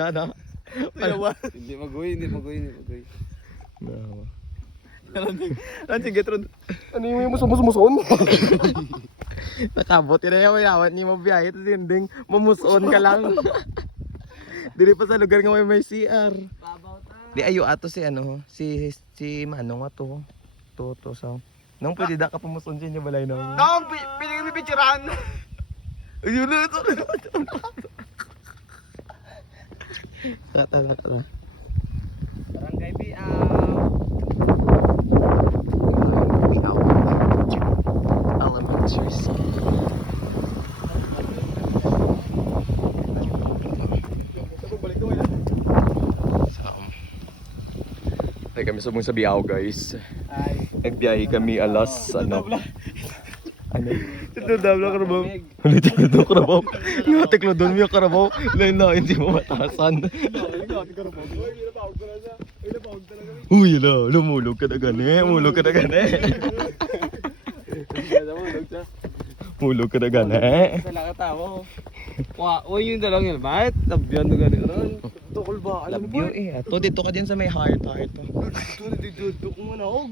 Ano? Hindi magoy. Ranting Getron. Ano yung musumuson? Nakabot yun na yawan ni mo biyahe. Tapos hindi mamuson ka lang. Dili pa sa lugar nga may CR. Di ayo ato si ano, si Manong ato. To sa. Nang pwede da ka pumuson sa inyo balay nang. Nang pinipicturan. Ayun na ito. Tara. Barangay Biaw. Elementary school. Ay kami subong sa Biao guys. Nagbiyahe kami alas ano. Ito dabla karabaw. Ulit ito karabaw. Yung teklodon mo yung karabaw. Lain na hindi mo matasan. Uy la, lumulog ka na gani. Mulog ka na gani. Mulog ka na gani. Sala ka tao. Uy yung dalang yun. Bakit? Labyan na gani ron. Tukol ba? Love you eh. Ato dito ka din sa may heart. Duduk mo na og.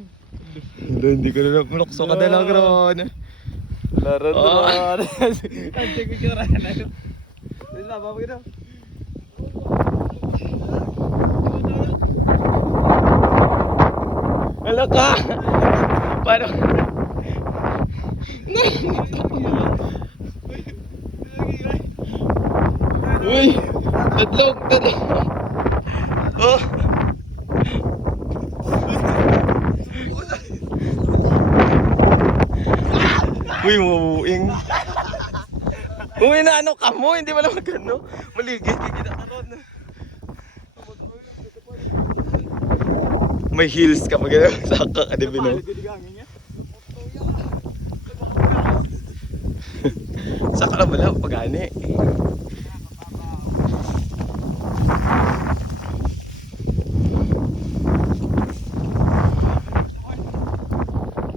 Hindi ka na napulokso ka na lang ron. Laro Oh. ron. Antik ko kira na. Wala ba mo gito? Hala ka! Paano? Uy! Tatlog! Oh! Uy, mamuing! Uy, na ano ka mo? Hindi mo lang magano. Maligid, kikita ka ron. May heels ka pag saka ka din bino. Saka na bala pagani.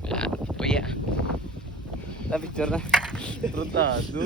Yan, puya. Na picture na. Trontado.